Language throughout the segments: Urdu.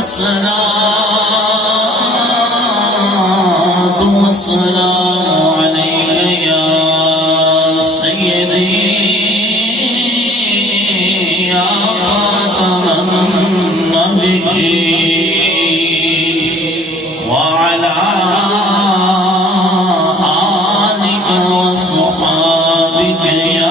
الصلاة والسلام عليك يا سيدي يا خاتم النبيين وعلى آلك وصحابك يا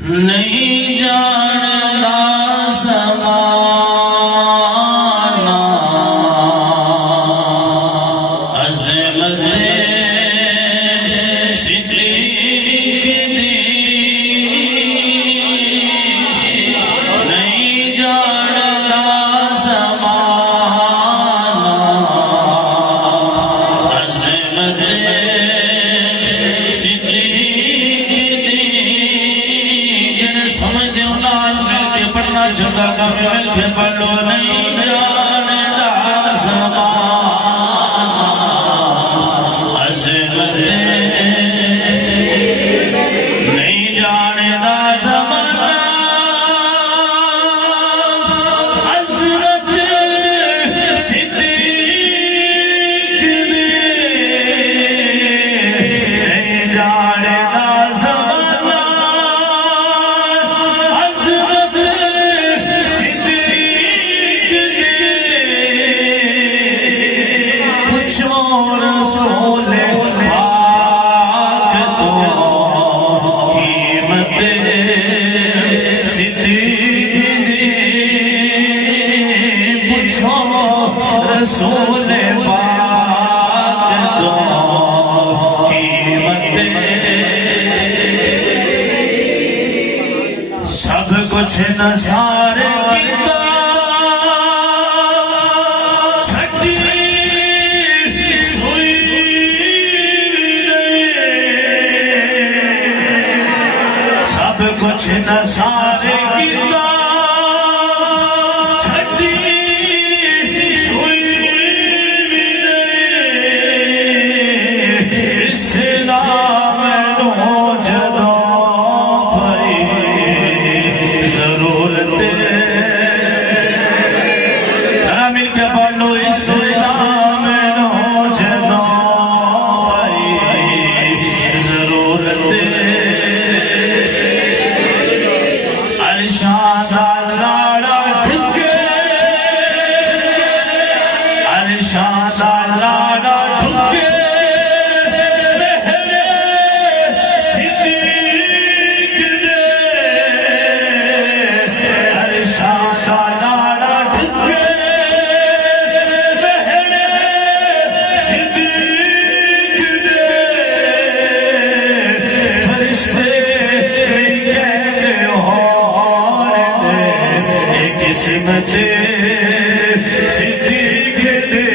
نہیں جاندا زمانہ عظمت صدیق دی نہیں جاندا زمانہ عظمت سمجھ دیو نال مل کے پڑھنا چاہتا کہ مل کے پڑھو نہیں جاندا زمانہ عظمت نہیں جاندا زمانہ عظمت صدیق دی نہیں جاندا رسول پاک تو قیمت صدیق دی پوچھو رسول پاک تو قیمت سب کچھ نثار کتاب کچھ نثار کتاب چھٹی سوئی اسلام نو جدوں پئی ضرورت ذرا مل کے پڑھ لو اسلام نو جدوں پئی ضرورت عرشاں دا لاڑا ڈھکے عرشاں دا لاڑا ڈھکے مہرے صدیق دے عرشاں دا لاڑا ڈھکے مہرے صدیق دے فرشتے کہتے ہو قسمت صدیق دے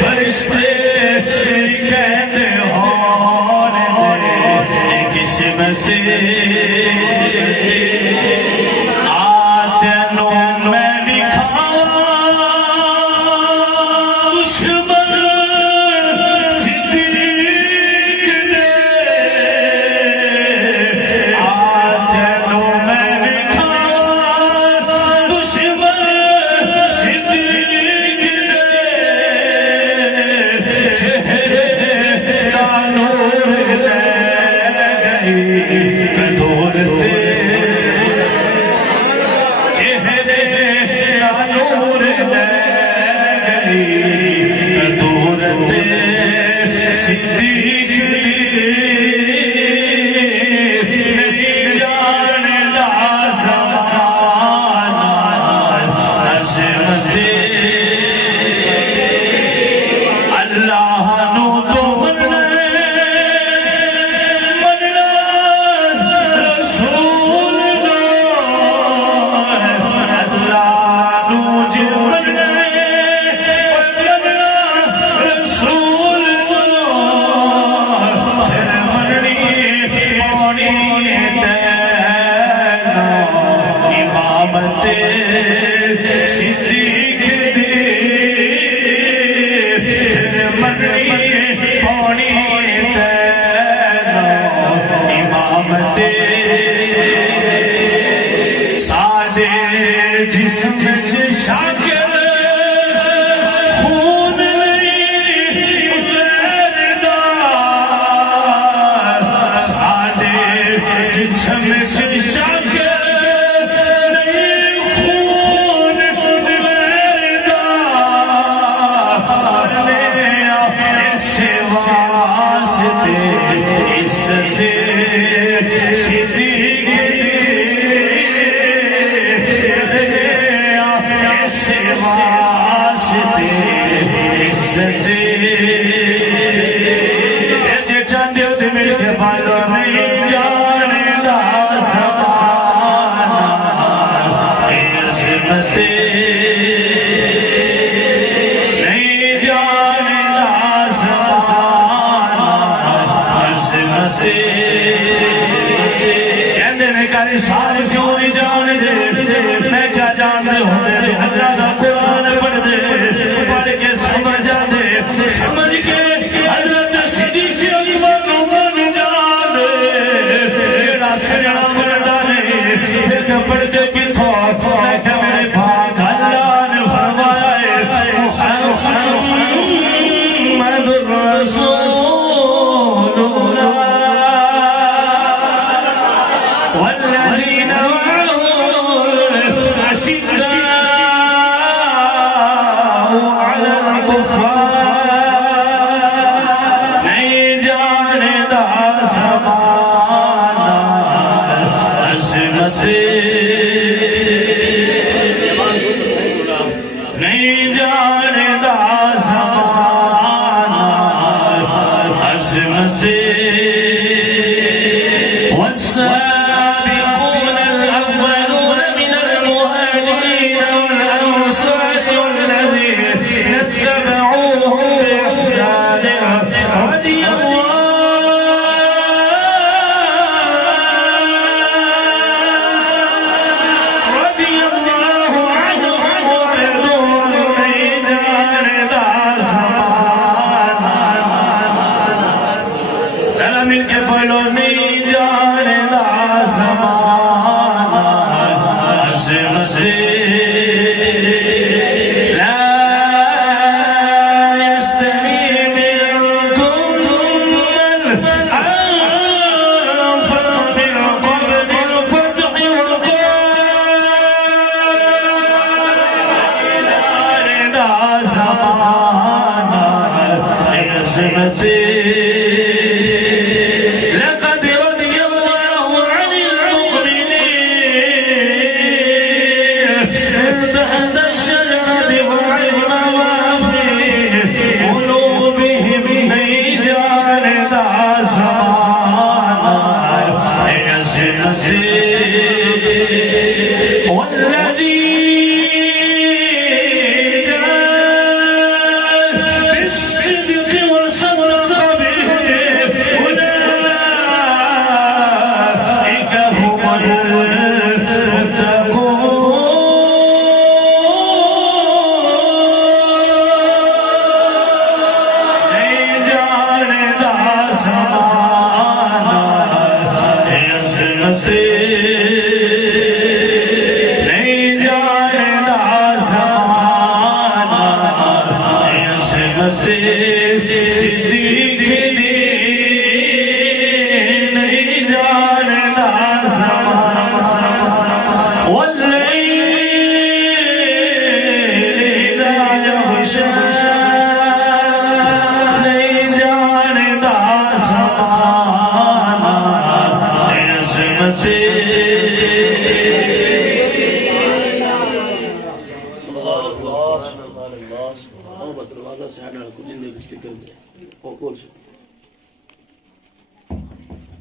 فرشتے کہتے ہونے دے قسمت آتے نو میں بھی کھاواں دشمن صدیق دے آتے نو میں بھی چہرے کا نور لے گئی کدورت صدیق نہیں جاندا زمانہ عظمت اللہ نو تو واسطے عزت جے چاندے ہو تے مل کے پالو نہیں جانے دا زمانہ عظمت نہیں جانے دا زمانہ عظمت کہندے نے کاری سارے کیوں نہیں جان دے میں کیا جان دے ہونے دے اللہ دا قرآن پڑھ دے پڑھ کے سمجھ دے سمجھ کے حضرت صدیق اکبر من جان دے میرا سجنا پڑھتا نہیں پھر پڑھ دے کی تھوڑ کہ میرے پاک اللہ نے فرمایا ہے محمد رسول اللہ والذین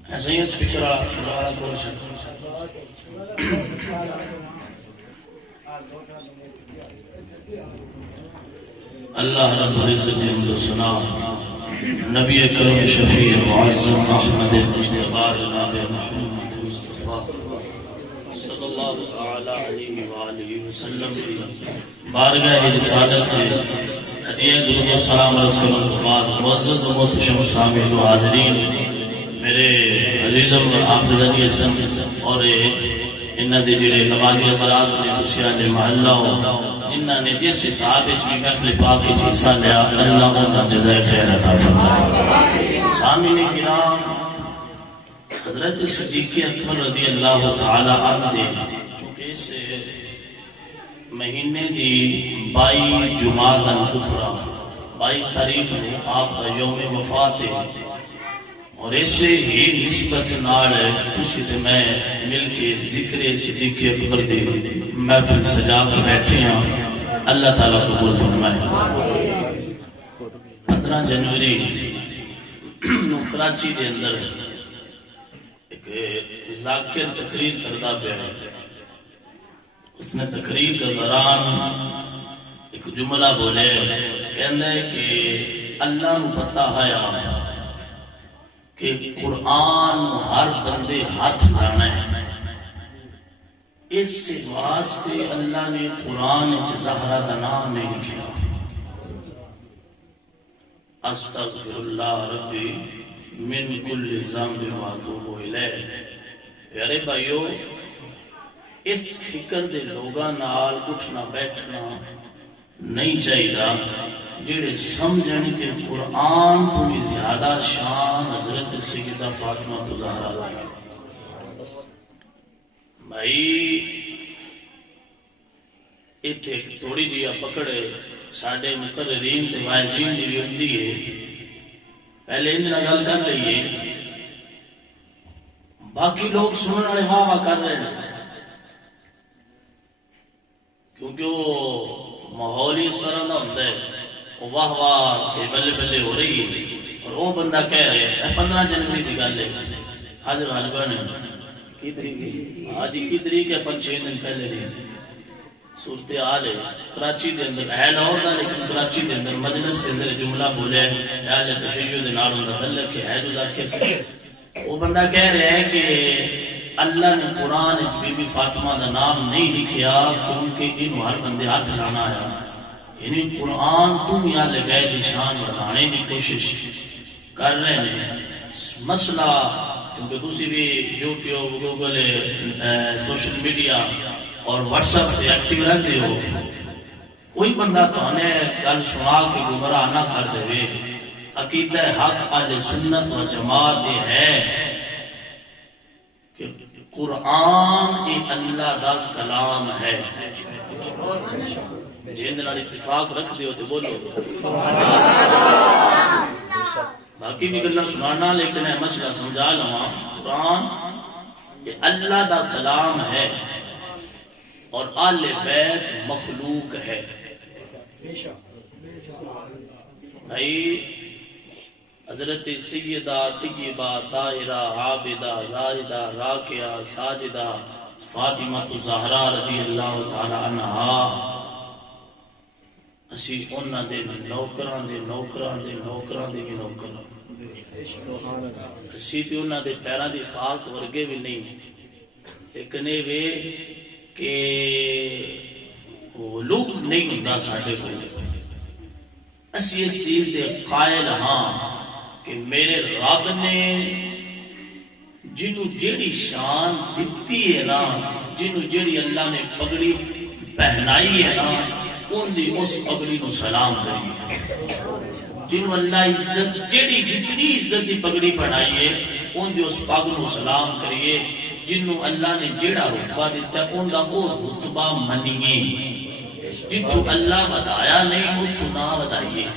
ایسے ہی سپیکر دوبارہ کھول اللہ رب العزت حمد و ثنا نبی اکرم شفیع معظم احمد مصطفیٰ جناب محمد مصطفیٰ صلی اللہ تعالی علیہ وآلہ وسلم بارگاہ رسالت میں ہدیہ درود و سلام عرض کرنے کے بعد معزز و محتشم سامعین و حاضرین میرے عزیزم حافظانی حسن اور انہاں دے جڑے نمازی حضرات نے دوسرا نے محلہ ہو جنہاں نے جس حساب وچ بھی محفل پاک وچ حصہ لیا اللہ انہاں جزائے خیر عطا فرمائے. سامعین کرام حضرت صدیق اکبر رضی اللہ تعالی عنہ دے چونکہ اس مہینے دی 22 جمادی الاخری 22 تاریخ میں آپ کا یوم وفات ہے اور ایسے ہی نسبت نال تسی تے میں مل کے ذکر صدیق اکبر دی محفل سجا کر بیٹھے ہیں اللہ تعالیٰ قبول فرمائے 15 جنوری کراچی کے اندر ایک ذاکر تقریر کرتا پیا ہے. اس نے تقریر کے دوران ایک جملہ بولے کہندا ہے کہ اللہ نو پتہ ہے کہ قرآن ہر بندے ہاتھ لانا ہے. اس واسطے اللہ نے قرآن زہرا دا نام نہیں لکھا. استغفر اللہ ربی من کل ذنب واتوب الیہ. پیارے بھائیو اس فکر دے لوگاں نال اٹھنا بیٹھنا نہیں چاہیے جڑے سمجھن کہ قرآن تو بھی زیادہ شان حضرت سیدہ فاطمہ زہرا ہے. بھائی ایتھے تھوڑی جی پکڑے ساڈے مقررین تے وائزین دی بھی ہوندی ہے. پہلے ان نال گل کر لئیے. باقی لوگ سننے والے واہ واہ کر رہے ہیں کیونکہ وہ ماحول اس طرح کا ہوتا ہے. وہ واہ واہ بلے بلے ہو رہی ہے اور وہ بندہ کہہ رہے ہیں 15 جنوری کی گل ہے. حج غالبا نے کی تاریخ آج کی تاریخ ہے 5-6 دن پہلے دی صورتحال ہے کراچی دے اندر ہے لاہور دا لیکن کراچی دے اندر مجلس دے اندر جملہ بولے اہل تشیع دے نال ہوندا تعلق ہے جو ذاکر. وہ بندہ کہہ رہا ہے کہ اللہ نے قرآن بی بی فاطمہ دا نام نہیں لکھیا کیونکہ انہوں ہر بندے ہاتھ لانا ہے. یعنی قرآن تم یا لگائے دی شان بڑھانے دی کوشش کر رہے ہیں. مسئلہ کیونکہ دوسری بھی یوٹیوب گوگل سوشل میڈیا اور واٹس ایپ سے ایکٹیو رہتے ہو. کوئی بندہ تو انہیں گل سنا کے گمراہ نہ کر دے. عقیدہ حق اہل سنت و جماعت یہ ہے کہ قرآن یہ اللہ دا کلام ہے. جن نال اتفاق رکھ دیو تو بولو. باقی بھی گلاں سنانا لیکن ہے مسئلہ سمجھا لواں. قرآن یہ اللہ دا کلام ہے اور آل بیت مخلوق ہے. بھائی حضرت سیدہ طیبہ طاہرہ عابدہ زاہدہ راکعہ ساجدہ فاطمہ زہرا رضی اللہ تعالی عنہا اسی انہاں دے نوکراں دے نوکراں دے نوکراں دے بھی نوکراں اسی تے انہاں دے پیراں دی خاک ورگے بھی نہیں. لیکن وے کہ وہ لوگ نہیں ہوندا ساڈے کول. اسی اس چیز دے قائل ہاں کہ میرے رب نے جنہوں جیڑی شان دیتی ہے نا جنہوں جیڑی اللہ نے پگڑی پہنائی ہے نا ان دی اس پگڑی کو سلام کریے. جنہوں اللہ عزت جیڑی جتنی عزت دی پگڑی پہنائی ہے ان دی اس پگ کو سلام کریے. جنہوں اللہ نے جیڑا رتبہ دیتا ہے ان دا وہ رتبہ منیے. جتوں اللہ ودایا نہیں اتوں نہ ودائیے.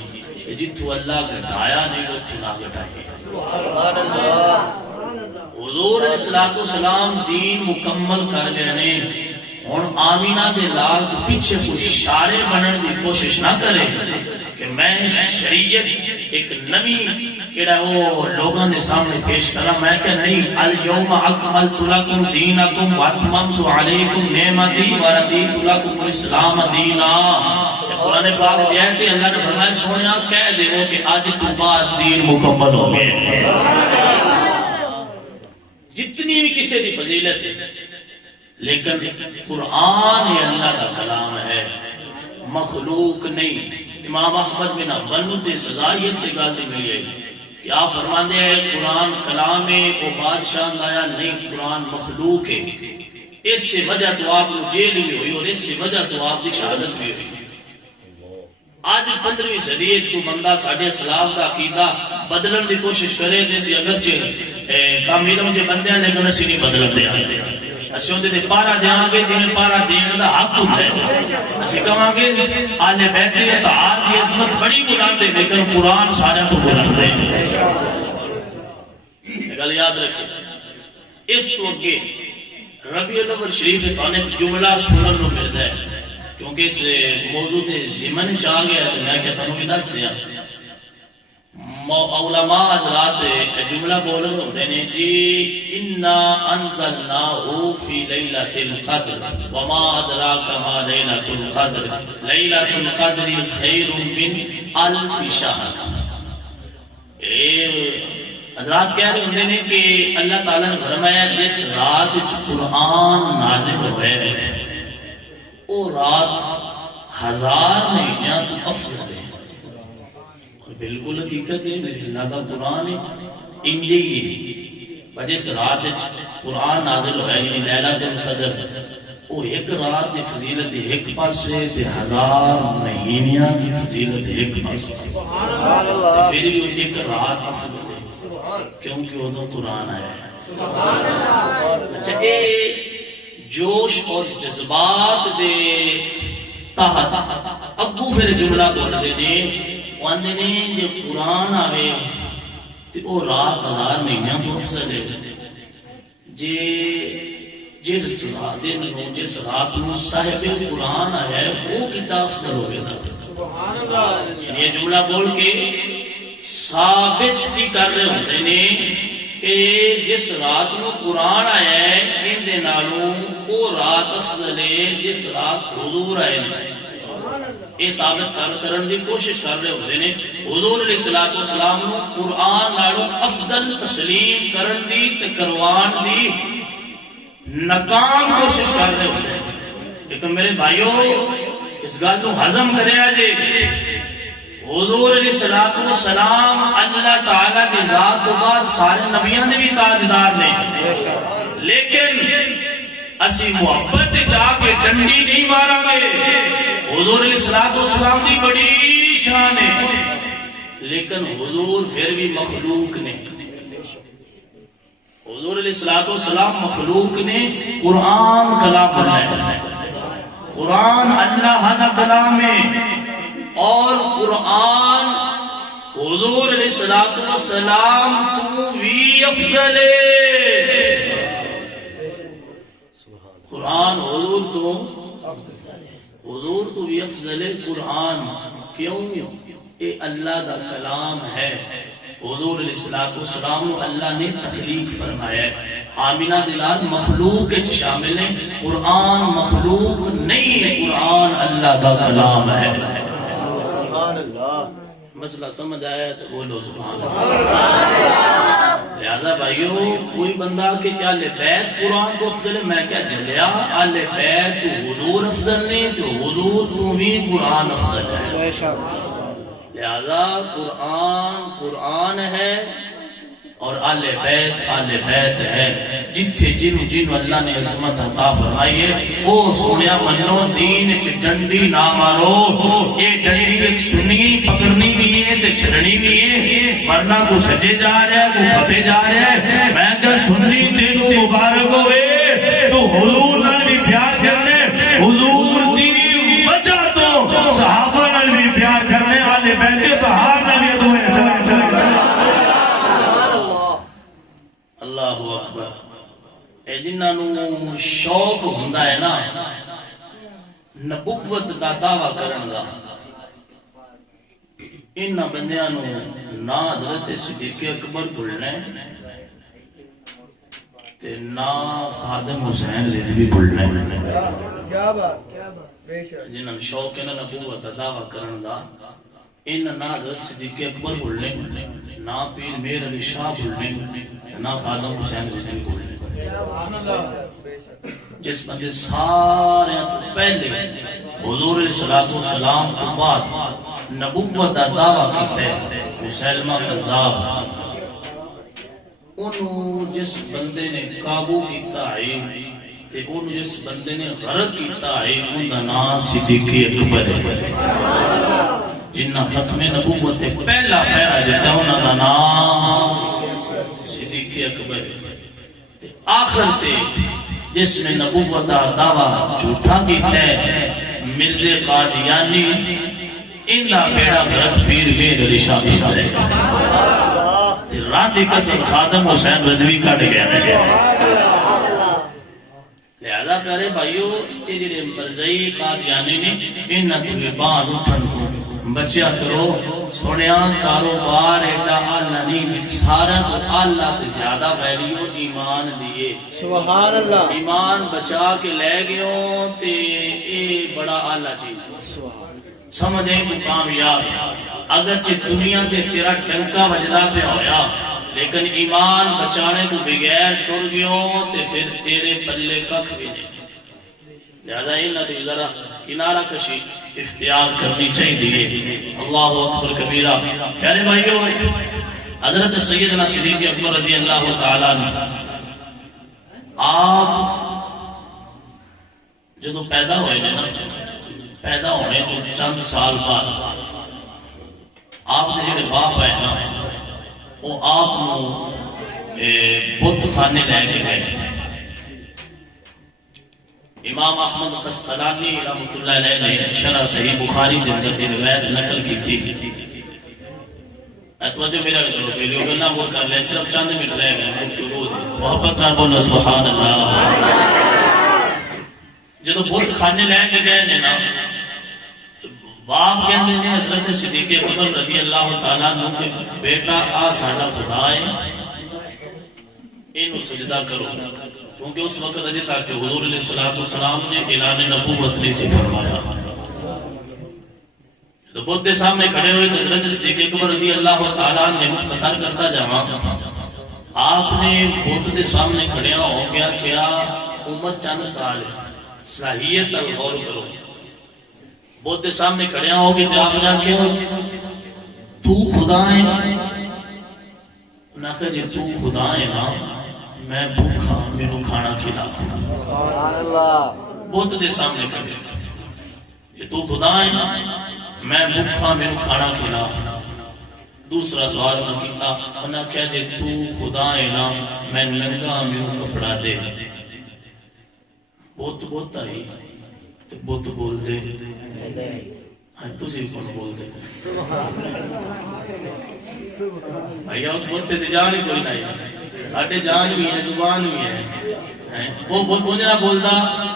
جتوں اللہ گھٹایا نہیں اتوں نہ گھٹائیے. حضور علیہ الصلوۃ والسلام دین مکمل کر گئے نے. ہن آمینہ دے لال تو پیچھے کچھ اشارے بننے دی کوشش نہ کرے کہ میں شریعت ایک نوی کیڑا وہ لوگوں نے سامنے پیش کرا. میں کہ نہیں الیوم اکملت لکم دینکم واتممت علیکم نعمتی وردیت لکم الاسلام دینا. قرآن پاک دیا ہے کہ اللہ نے فرمایا سونیا کہہ دے وہ کہ آج تو بعد دین مکمل ہو گئے. جتنی بھی کسی دی فضیلت ہے لیکن قرآن یہ اللہ کا کلام ہے مخلوق نہیں. امام احمد بن حنبل تے سزا یہ سے گل دی گئی ہے کہ آپ فرماتے ہیں قرآن کلام ہے وہ بادشاہ لایا نہیں قرآن مخلوق ہے. اس سے وجہ تو آپ کو جیل بھی ہوئی اور اس سے وجہ تو آپ کی شہادت بھی ہوئی. آج 15ویں صدی کو بندہ ساڈے اسلام کا عقیدہ بدلن کی کوشش کرے جیسے اگرچہ کام علم کے بندے ہیں لیکن اسی نہیں بدلن دیا. اسی ہوندے تے پارا دیاں گے جنہیں پارا دین دا حق ہوندا ہے. اسی کہاں گے آل بیت اطہار دی عظمت بڑی بلند ہے لیکن قرآن سارے تو بلند ہے. یہ گل یاد رکھیں. اس تو اگے ربیع الاول شریف تو ایک جملہ سنن نو ملدا ہے کیونکہ اس موضوع دے ضمن چاہ گیا تو میں کہتا ہوں کہ دس دیا علماء حضرات جملہ بول رہے ہوتے ہیں جی انا انزلناہ فی لیلۃ القدر وما ادراک ما لیلۃ القدر لیلۃ القدر خیر من الف شہر. حضرات کہہ رہے ہوتے ہیں کہ اللہ تعالیٰ نے فرمایا جس رات قرآن نازل ہوئے وہ رات 1000 مہینیاں تو افضل ہے. بالکل حقیقت ہے میرے اللہ کا قرآن ہے انجے ہی وجہ سے رات قرآن نازل ہوا یعنی لیلۃ القدر وہ ایک رات دی فضیلت ایک پاسے تے 1000 مہینیاں دی فضیلت ایک پاسے. سبحان اللہ. پھر بھی ایک رات افضل ہے کیونکہ وہ قرآن آیا ہے. سبحان اللہ. اچھا اے جوش اور جذبات دے تحت اگو پھر جملہ بول دے نے وہاں نے جو قرآن آوے تو وہ رات 1000 مہینیاں تو افضل ہے. جس رات میں صاحب قرآن آیا ہے وہ کتنا افضل ہو گیا. یہ جملہ بول کے ثابت کی کر رہے ہوتے ہیں کہ جس رات میں قرآن آیا ہے ان دے نالوں وہ رات افضل ہے جس رات حضور آئے ہیں. یہ ثابت کرنے کی کوشش کر رہے ہوتے ہیں حضور علیہ السلام کو قرآن نالوں افضل تسلیم کرن دی تے کروان دی ناکام کوشش کر رہے ہوتے ہیں. لیکن میرے بھائیو اس گل کو ہضم کرے جے حضور علیہ السلام اللہ تعالیٰ کی ذات تو بعد سارے نبیوں نے بھی تاجدار نے لیکن اسی محبت چاہ کے ڈنڈی نہیں مارا گے. حضور علیہ السلام کی بڑی شان ہے لیکن حضور پھر بھی مخلوق نے. حضور علیہ السلام مخلوق نے قرآن کلام بنایا. قرآن اللہ کا کلام ہے اور قرآن حضور علیہ السلام تو بھی افضل ہے. قرآن حضور تو بھی افضل ہے. قرآن کیوں؟ اے اللہ دا کلام ہے. حضور علیہ السلام اللہ نے تخلیق فرمایا ہے. آمینہ دلال مخلوق کے شامل ہے. قرآن مخلوق نہیں ہے قرآن اللہ دا کلام ہے. سبحان اللہ. مسئلہ سمجھ آیا تو بولو سبحان اللہ. لہذا بھائیو کوئی بندہ کہ کیا اہل بیت قرآن کو افضل ہے میں کیا جلیا اہل بیت تو حضور افضل نہیں تو حضور تو ہی قرآن افضل ہے. لہذا قرآن ہے اور اہل بیت ہے. جتھے جن اللہ نے عظمت عطا فرمائی ہے وہ سنیا منو دین چ ڈنڈی نہ مارو. یہ ڈنڈی ایک سنی پکڑنی بھی ہے تے چھڑنی بھی ہے ورنہ کو سجے جا رہا ہے کو کھبے جا رہا ہے. میں کہ سنی تینوں مبارک ہوئے تو حضور نال بھی پیار کرنے حضور دی وجہ تو صحابہ نال بھی پیار کرنے اہل بیت بہار نال بھی تو اللہ اکبر. اے جنہاں نو شوق ہوندا ہے نا نبوت دا دعویٰ کرن دا انہاں بندیاں نو نہ حضرت صدیق اکبر بھولنا تے نہ خادم حسین رضوی بھولنا ہے. کیا بات جنہاں شوق ہے نا نبوت دا دعویٰ کرن دا انہاں نہ حضرت صدیق اکبر بھولنے نہ پیر میر علی شاہ بھولنے نہ خادم حسین رضوی بھولنے. جس بندے سارے پہلے حضور علیہ السلام کے بعد نبوت کا دعویٰ کیتا ہے مسلمہ کذاب انہوں جس بندے نے قابو کیتا ہے تے انہوں جس بندے نے غرق کیتا ہے ان کا نام صدیق اکبر ہے. جنہ ختم نبوت پہلا پیرا دیتا انہوں کا نام صدیق اکبر ہے. آخر تے جس نے نبوت کا دعویٰ جھوٹا کیتا ہے مرزا قادیانی انہا بیڑا گرد پیر میر علی شاہ کیتا ہے. راتی قسم خادم حسین رضوی کٹ گیا. لہذا پیارے بھائیو یہ جڑے مرزائی قادیانی نے انہاں تو باہر اٹھن تو بچیا کرو. سنیا کاروبار ایڈا آلہ نہیں، سارا تو آلہ تے زیادہ ویلیو ایمان دیئے. سبحان اللہ. ایمان بچا کے لے گئے تے اے بڑا آلہ چیز سمجھیں تو کامیاب. اگرچہ دنیا تے تیرا ٹنکا وجدا پہ ہویا لیکن ایمان بچانے تو بغیر ٹر گیوں تے پھر تیرے پلے ککھ بھی نہیں. لہذا انہاں تو ذرا کنارہ کشی اختیار کرنی چاہیے. اللہ اکبر کبیرہ. پیارے بھائیو حضرت سیدنا صدیق اکبر رضی اللہ تعالیٰ عنہ آپ جدو پیدا ہوئے نا، پیدا ہونے تو چند سال بعد آپ دے جڑے باپ ہے نا وہ آپ بت خانے لے کے گئے. امام احمد قسطلانی رحمۃ اللہ علیہ نے شرح صحیح بخاری دے اندر دی روایت نقل کی تھی. توجہ میرا کرو پہلے وہ گنا وہ کر لے، صرف چند منٹ رہ گئے گفتگو دی. محبت نال بولو سبحان اللہ. جدو بت خانے لے کے گئے نے نا باپ کہندے نے حضرت صدیق اکبر رضی اللہ تعالیٰ عنہ کہ بیٹا آ ساڈا خدا ہے اینو سجدہ کرو، کیونکہ اس وقت اجے تک حضور علیہ السلام نے اعلان نبوت نہیں سی فرمایا. تو بت کے سامنے کھڑے ہوئے حضرت صدیق اکبر رضی اللہ تعالیٰ نے مختصر کرتا جاواں آپ نے بت کے سامنے کھڑے ہو گیا کیا عمر چند سال صلاحیت تک غور کرو. بت کے سامنے کھڑے ہو کے جواب جا کے تو خدا ہے نہ کہ جی تو خدا ہے نا میں بھوکا میرے کھانا کھلا. سبحان اللہ. بت کے سامنے کھڑے یہ تو خدا ہے نا میں بھوکا میرے کھانا کھلا. دوسرا سوال نہ کیتا انہاں کہا جے تو خدا ہے نا میں ننگا میرے کپڑا دے. بت بت آئی تو بت بول دے تسی کون بول دے بھائیا اس بت تے جان ہی کوئی نہیں. ساڈے جان بھی ہے زبان بھی ہے. وہ بت تو نہ بولدا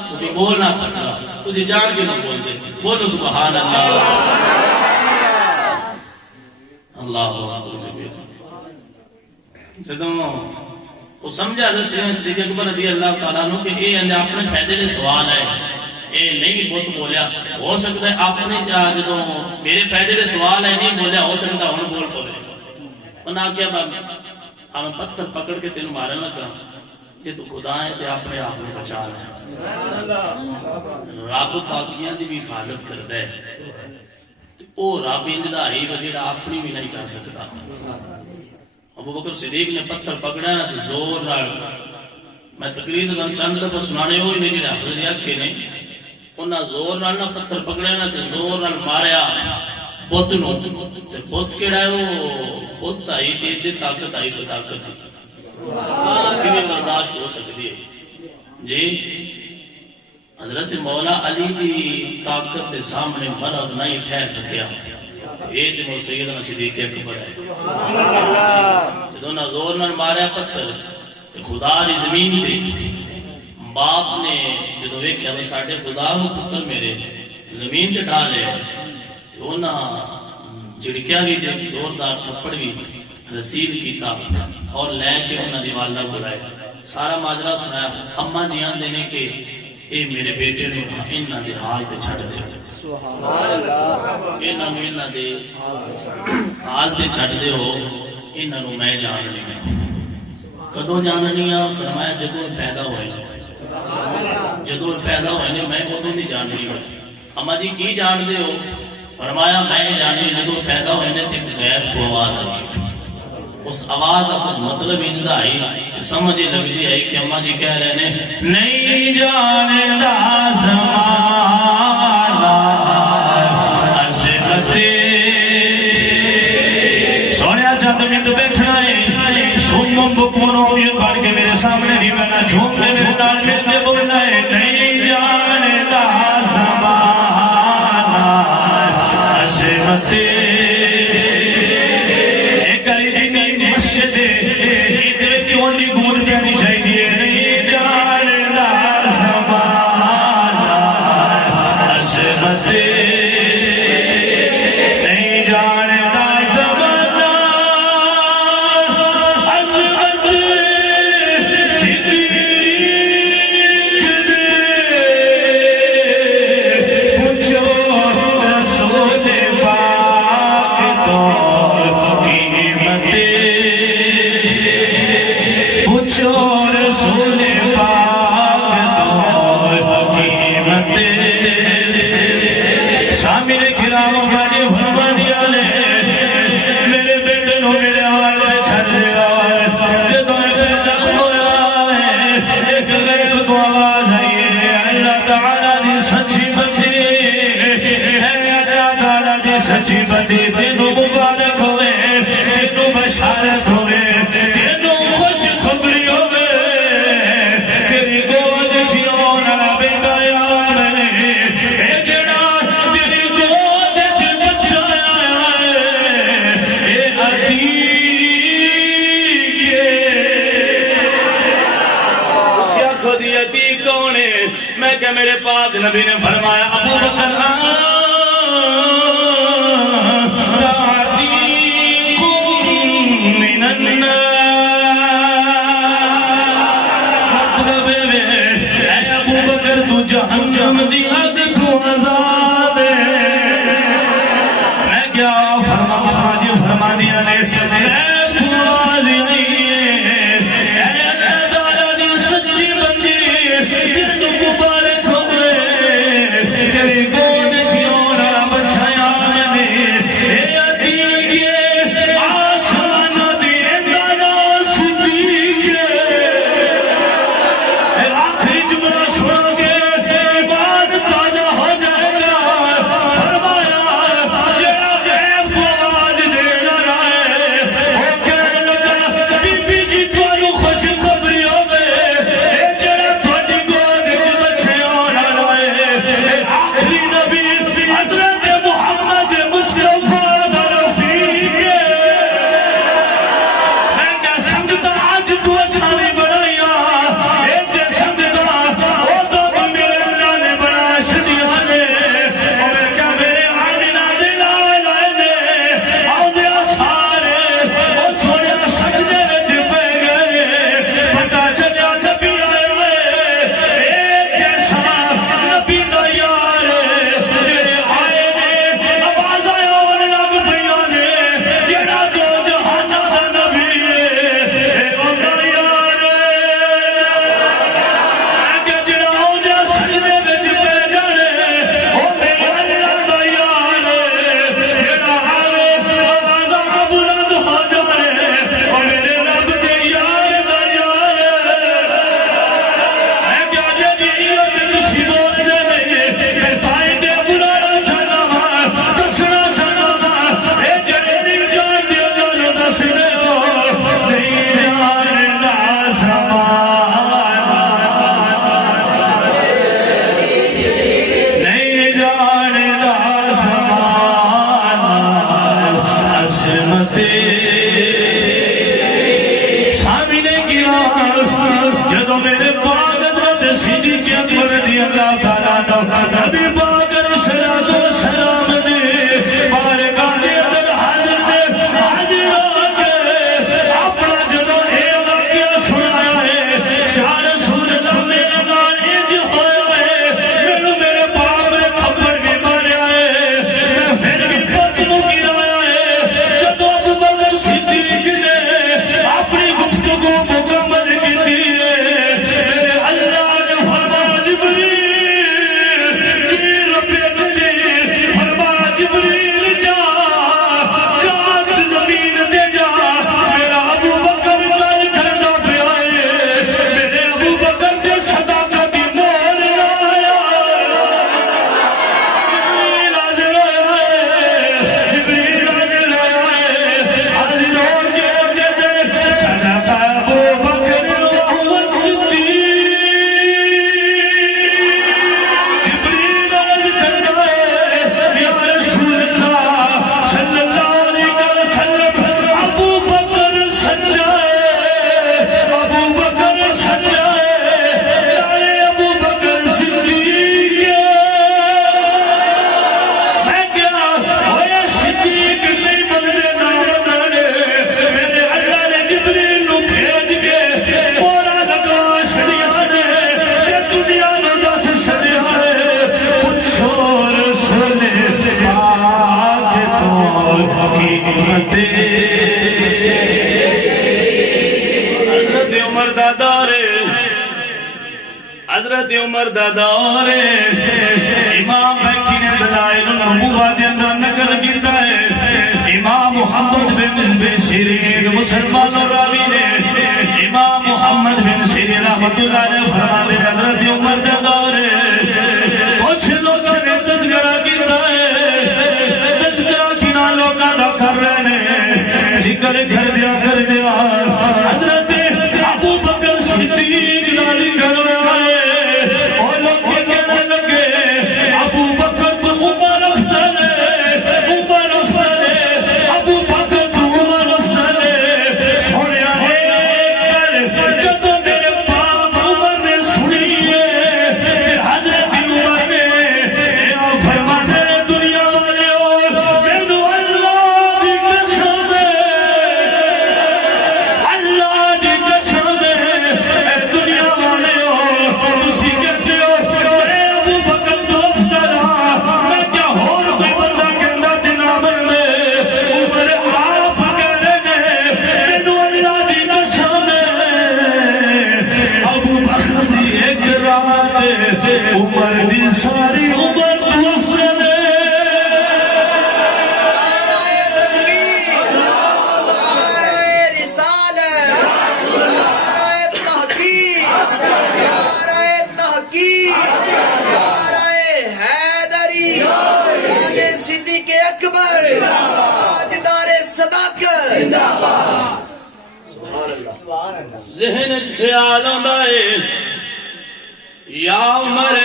تو بول نہ سکتا تسی جان کے نہ بول دے. بولو سبحان اللہ. اللہ اکبر. جدوں وہ سمجھا صدیق اکبر رضی اللہ تعالیٰ عنہ کہ یہ اپنے فائدے دے سوال ہے یہ نہیں بت بولیا. ہو سکتا ہے اپنے جدوں میرے فائدے دے سوال ہے نہیں بولیا ہو سکتا ہوں بول پوے. انہاں کیا میں پتھر پکڑ کے تینوں مارن لگا جے تو خدا ہے تے اپنے آپ کو بچا لے. رب باقیاں دی بھی حفاظت کرتا ہے او رب اندائی جڑا اپنی بھی نہیں کر سکتا. ابو بکر صدیق نے پتھر پکڑا نا تو زور نہ میں تقریر دا چند لفظ سنانے ہوئے نہیں جڑا حضرت آکھے نے انہاں زور نال نہ پتھر پکڑا نا تو زور نال ماریا بت نو. تے بت کیڑا ہے وہ بت آئی تے دی طاقت آئی سے طاقت کیویں برداشت ہو سکتی ہے جی. حضرت مولا علی دی طاقت دے سامنے مرد نہیں ٹھہر سکیا. یہ دنوں سیدنا صدیق اکبر ہے جدوں نہ زور نہ ماریا پتھر تے خدا دی زمین تے باپ نے جدوں ویکھیا کہ ساڈے خدا نو پتر میرے زمین تے ڈالے تے انہاں جھڑکیا بھی تے زوردار تھپڑ بھی رسید کیتا اور لے کے انہاں دی والدہ بلائے. سارا ماجرا سنایا. اماں جی آندے نے کہ اے میرے بیٹے نو انہاں دے حال تے چھڈ دے. سبحان اللہ. انہاں دے حال تے چھڈ دے ہو انہاں نو میں جان لیا. کدوں جاننی آ؟ فرمایا جدوں پیدا ہوئے جدوں پیدا ہوئے نے میں ادوں نہیں جاننی. اما جی کی جان دے ہو؟ فرمایا میں جانی جدوں پیدا ہوئے نے تے غیر تو آواز آئی. اس آواز کا کچھ مطلب انجدہ آئی کہ سمجھے لگتی آئی کہ اماں جی کہہ رہے ہیں نہیں جانتا زمانہ عصمتے. سونیا چند منٹ بیٹھنا ہے سنوں بکمنوں بھی بڑھ کے میرے سامنے بھی میں نہ جھوم لے میرے نال مل کے بولنا ہے نہیں جانتا زمانہ عصمتے. مسجد کیوں نہیں بھول جانی چاہیے نہیں جانتا جی فرما دیا نے میرے بیٹے نو میرے حال میں چھڑ دیا جب پیدا ہوا ہے ایک غیب کو آواز آئی ہے اللہ تعالیٰ نے سچی بچی ہے اللہ تعالیٰ نے سچی بچی تینوں مبارک ہوئے تینوں بشارت ہوئے تینوں خوش خبری ہوئے تیری گود چھوڑ نہ بیٹا یا میں اے جڑا تیری گود چ بچہ آیا ہے اے عتیق اس آنکھوں دی عتیق کون ہے میں کہ میرے پاک نبی نے فرمایا ابو بکر جہنم دی آگ تو آزاد ہے میں کیا فرما دیا نے اے پوازی نہیں ہے اے اللہ تعالیٰ دی سچی بندی تینوں مبارک ہوئے تیری گود چھوڑا بچایا میں نے اے عتیق آسان دی دانا صدیق اے آخری جملہ سنا کے حضرت عمر دا دور امام بیٹھی نے دلائل النبوہ دے اندر نقل والے گھر دیا کر دیا حضرت ابو بکر صدیق نال گھر آئے اور لوگ کہنے لگے ابو بکر تو عمر افضل ہے عمر افضل ہے ابو بکر تو عمر افضل ہے سوڑیا ہے جب میرے باپ عمر نے سنی ہے کہ حضرت عمر نے فرمانے دنیا والے اور مینو اللہ دی قسم اللہ دی قسم اے دنیا والے ہو تسی کہتے ہو میں ابو بکر تو افضل ہاں میں کیا اور کوئی بندہ کہندا دنامر میں عمر آپ کہہ رہے نے مینو اللہ دی قسم ابو بکر دی ایک رات عمر دی ساری عمر تو افضل ہے ذہن خیال آندا ہے یا عمر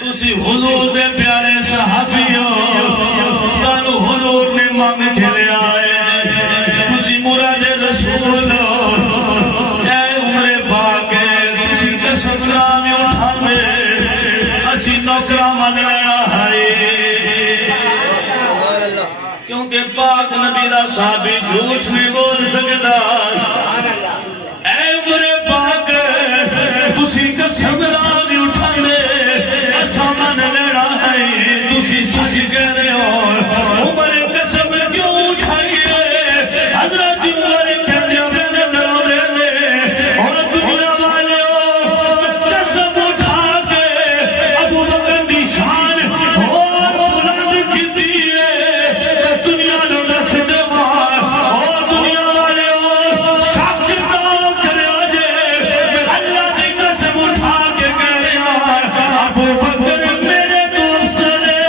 تسی حضور دے پیارے صحابی ہو تانوں حضور نے مانگ کے لے آئے تسی مراد رسول ہو اے عمر پاک تسی قسم نام اٹھاوے اسی نوکراں من لینا ہے کیونکہ پاک نبی دا صحابی جھوٹ نہیں بول سکتا اے عمر پاک تسی قسم نام اٹھانے ایسا من لینا ہے تسی سچ کہہ رہے ہو عمر قسم کیوں اٹھائیے حضرت عمر کہنے میں نظر دینے اور دنیا والے ہو قسم اٹھا کے ابو بکر دی شان اور بلند کی دیئے دنیا نو دس دیوار اور دنیا والے ہو شاک نہ کرے آجے میں اللہ دی قسم اٹھا کے کہہ رہا ابو بکر میرے تو افضل ہے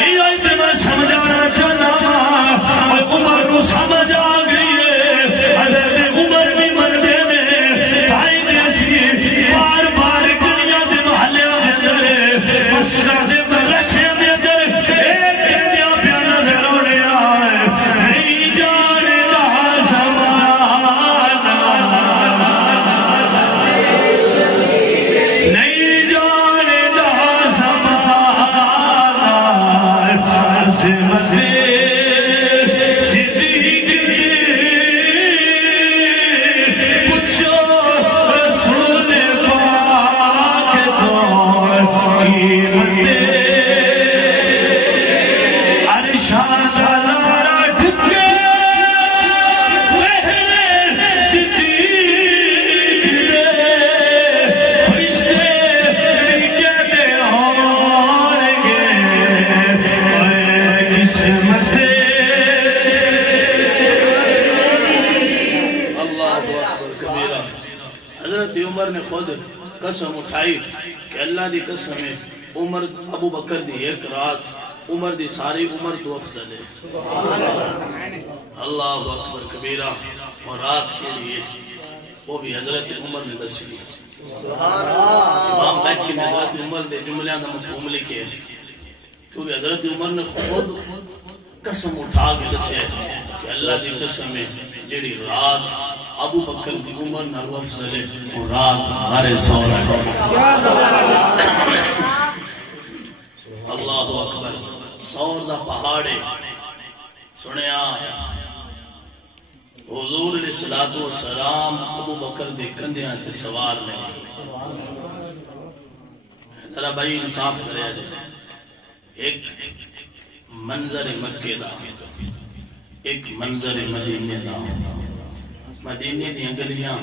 یہ آئیتے میں سمجھانا چاہنا اور عمر کو سمجھ آ گئی ہے حضرت عمر بھی مردے میں تائی دیسی بار بار دنیا دے محلے آگے در مسرہ دے مدرسے میں در ایک دنیا پیانا دے روڑے آئے نہیں جانے دا زمانہ نہیں جانے دا زمانہ عظمت صدیق پوچھو رسول پاک دور قیمت ارشاد لارا ڈھکے پہلے صدیق دے فرشتے بھی کہتے ہوں گے اے قسمت اللہ اکبر کبیرہ حضرت عمر نے خود قسم اٹھائی کہ اللہ دی قسم ہے عمر ابو بکر دی ایک رات عمر دی ساری عمر تو افضل ہے اللہ اکبر کبیرہ اور رات کے لیے وہ بھی حضرت عمر نے دس لی امام مکی نے حضرت عمر دے جملیاں دا مفہوم لکھے کیونکہ حضرت عمر نے خود قسم اٹھا کے دسے کہ اللہ دی قسم ہے جیڑی رات ابو بکر دی عمر نہ افضل ہے وہ رات ہمارے سور اللہ اکبر سور دا پہاڑے سنیا حضور علیہ الصلوۃ والسلام ابو بکر دے کندھیاں تے سوار نے ذرا بھائی انصاف کرے ایک منظر مکے دا ایک منظر مدینے دا مدینے دی گلیاں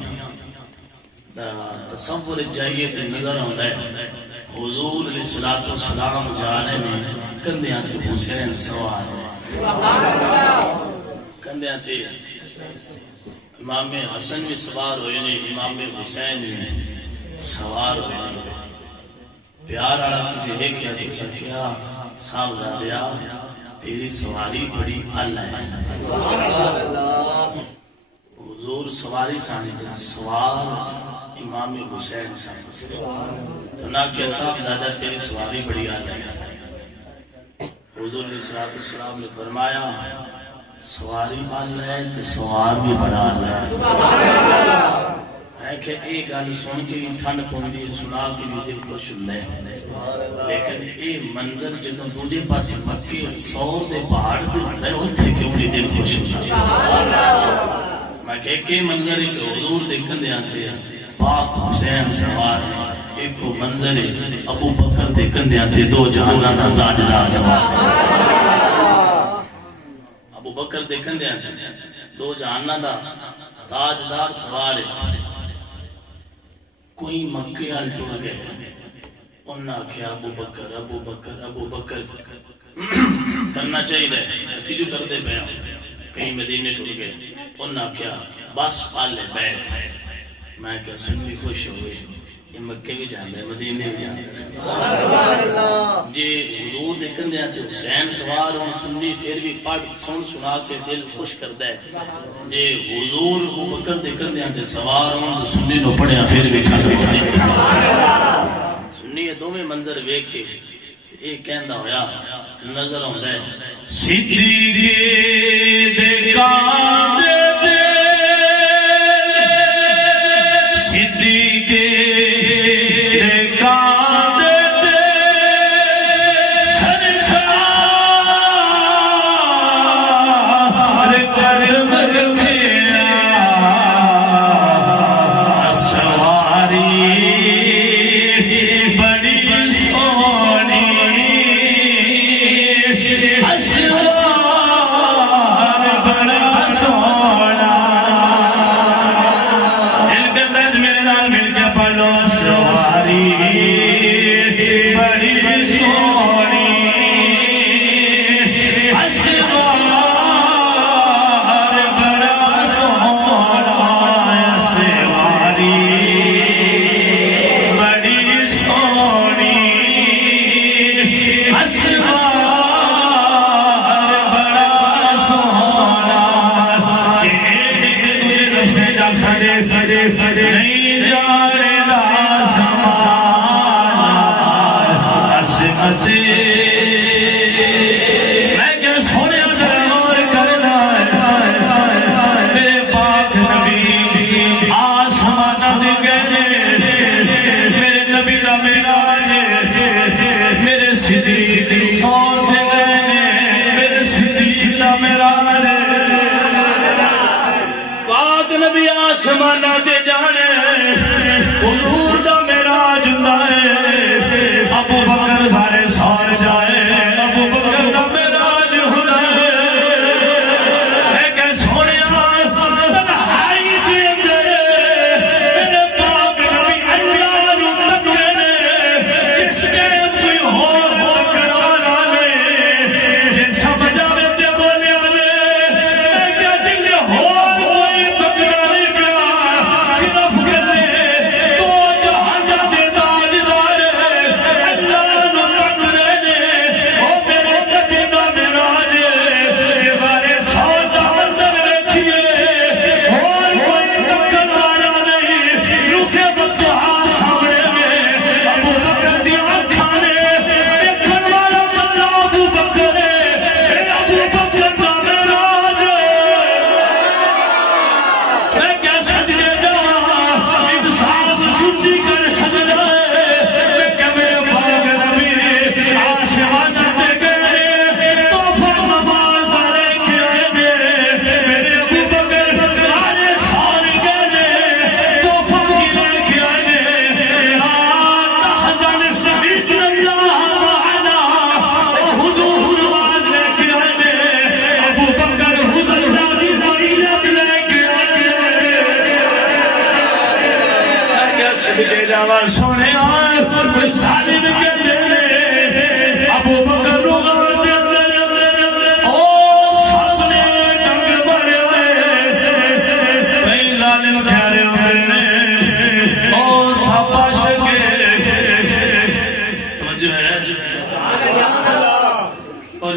دا تصور جائیے تے نظر آندا ہے حضور علیہ الصلوۃ والسلام جانے میں کندھیاں تے حسین سوار کندھیاں تے امام حسن بھی سوار ہوئے نے امام حسین بھی سوار ہوئے نے پیار آڑا کسی دیکھیا کیا صاحب زادیا تیری سواری بڑی اعلی ہے. حضور سواری سانی جن سوار امام حسین سانی تو نہ کیسا دادا تیری سواری بڑی اعلی ہے. حضور علیہ السلام نے فرمایا سواری اعلی ہے تو سوار بھی بڑا اعلی ہے. کہ ایک گل سن کے ٹھنڈ پوندی ہے سنا کے بھی دل خوش ہوندا ہے لیکن اے منظر جدوں دوجے پاسے مکے 100 دے پہاڑ تے ہوندا ہے اوتھے کیوں نہیں دل خوش ہوندا. میں کہ منظر ہے کہ حضور دیکھن دے آتے ہیں پاک حسین سوار ایک کو منظر ہے ابو بکر دیکھن دے آتے دو جہاناں دا تاجدار سوار. ابو بکر دیکھن دے آتے دو جہاناں دا تاجدار سوار ہے. کوئی مکے آل ٹوڑ گئے انہاں کیا ابو بکر ابو بکر ابو بکر کرنا چاہیے اسی جو کر دے پہا کہیں مدینے ٹوڑ گئے انہاں کیا بس آلے بیت. میں کیا سنی خوش ہوئے یہ مکے بھی جان دے مدینے بھی جان دے جی حضور دیکھن دے آتے حسین سوار ہوں سنی پھر بھی پڑھ سن سنا کے دل خوش کر دے. جی حضور ابو بکر دیکھن دے آتے سوار ہوں تو سنی نو پڑھیا پھر بھی کھڑ دے سنی یہ دو میں منظر ویک کے ایک کہندہ ہویا نظر ہوں دے صدیقے دے کاندے دے صدیقے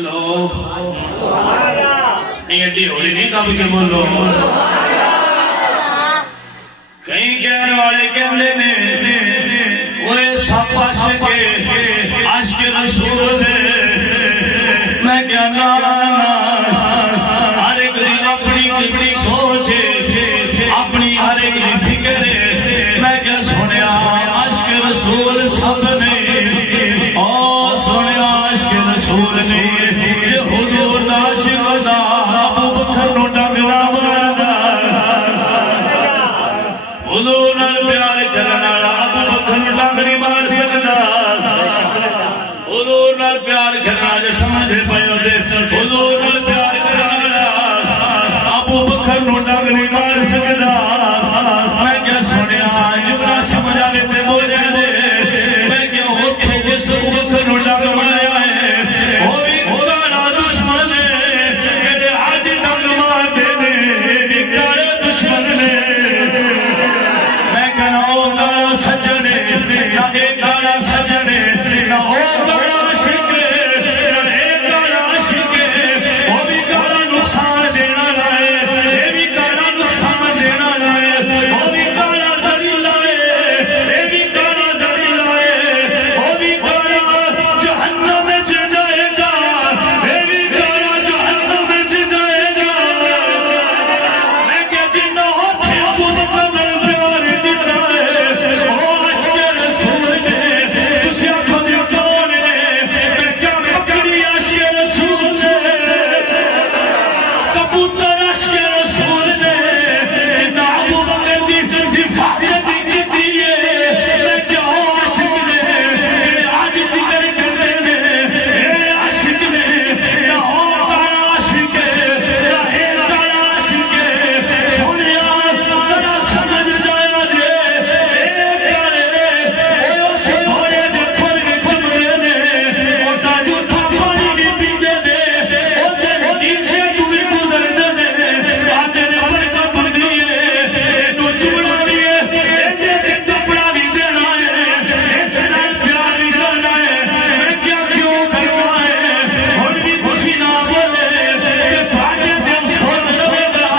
بولو نہیں ایڈی ہوئی نہیں دب کے بولو کہیں کہنے والے کہنے نے وہ سب عاشق رسول سے میں کہنا ہر ایک دی اپنی سوچ اپنی ہر ایک دی فکر میں کیا سنیا عاشق رسول سب نے او سنیا عاشق رسول نے کہ حضور دا عاشق دا ابو بکر نو ڈنگنا ماردا حضور نال پیار کرن والا ابو بکر نو ڈنگ نہیں مار سکدا حضور نال پیار کرن والے سمجھ پئے ہوندے حضور نال پیار کرن والا ابو بکر نو ڈنگ نہیں مار سکدا میں کیا سنیا جملہ سمجھ آئے تے بولے دے میں کیا اوتھے جس بکر نو ڈنگ ماریا ہے وہ بھی کالا دشمن ہے جڑے اج ڈنگ مار دے نے کالے دشمن نے میں کہنا او کالا سجن نہ اے کالا سجن نہ او کالا عاشق نہ اے کالا عاشق وہ بھی کالا نقصان دینا لائے اے بھی کالا نقصان دینا لائے وہ بھی کالا ذلیل لائے اے بھی کالا ذلیل لائے وہ بھی کالا جہنم میں جائے گا اے بھی کالا جہنم میں جائے گا میں کہ جنہ ہوتے ابو بکر نے پیار دیتا ہے وہ عاشق رسول نے تسی آنکھوں دی کون ہے میں کیا پکڑی عاشق رسول نے کبوتر عاشق رسول نے جنہ ابو بکر دی حفاظت کی دیئے میں کیا ہو عاشق نے میرے آج ذکر کرتے نے اے عاشق نے نہ ہو کالا عاشق نہ اے کالا عاشق سنیا ذرا سمجھ جایا جے اے کالے اے اس گھوڑے دے پر چمڑے نے او دا جھوٹا پانی نہیں پیندے نے او دے نیچے تو بھی گزردے نے آدھے نے برکت بندی ہے اے تو چمڑا بھی ہے اے دے کے کپڑا بھی دینا ہے اے تیرا پیار بھی کرنا ہے میں کیا کیوں کرنا ہے اور بھی خوشی نہ بولے کہ بھاگے دل چھوڑ دے گا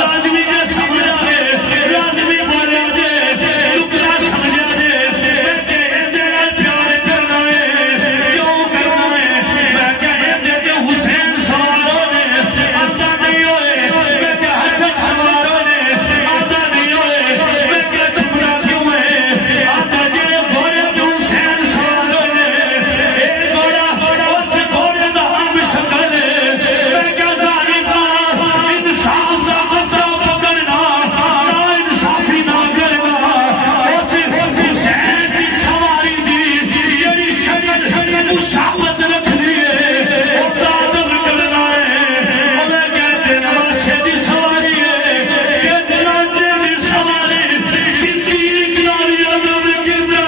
لازمی جے سمجھ آئے لازمی بولے جے لکنا سمجھ آئے میں کہ اے تیرا پیار کرنا ہے کیوں کرنا ہے میں کہ اے دے حسین سوار ہونے آتا نہیں ہوئے میں کہ حسن سوار ہونے آتا نہیں ہوئے میں کہ چمڑا کیوں ہے آتا جے گھوڑے دے حسین سوار ہونے اے گھوڑا اس گھوڑے دا ہم شکل ہے میں کہ ظالمہ انصاف دا بندہ پکڑنا نا انصافی نہ کرنا اس حسین دی سواری دی یعنی شریعت مشابہت رکھنی ہے او تعدل کرنا ہے او میں کہتے نواسے دی سواری ہے یہ دلانے دی سواری صدیق نالی عدم کردہ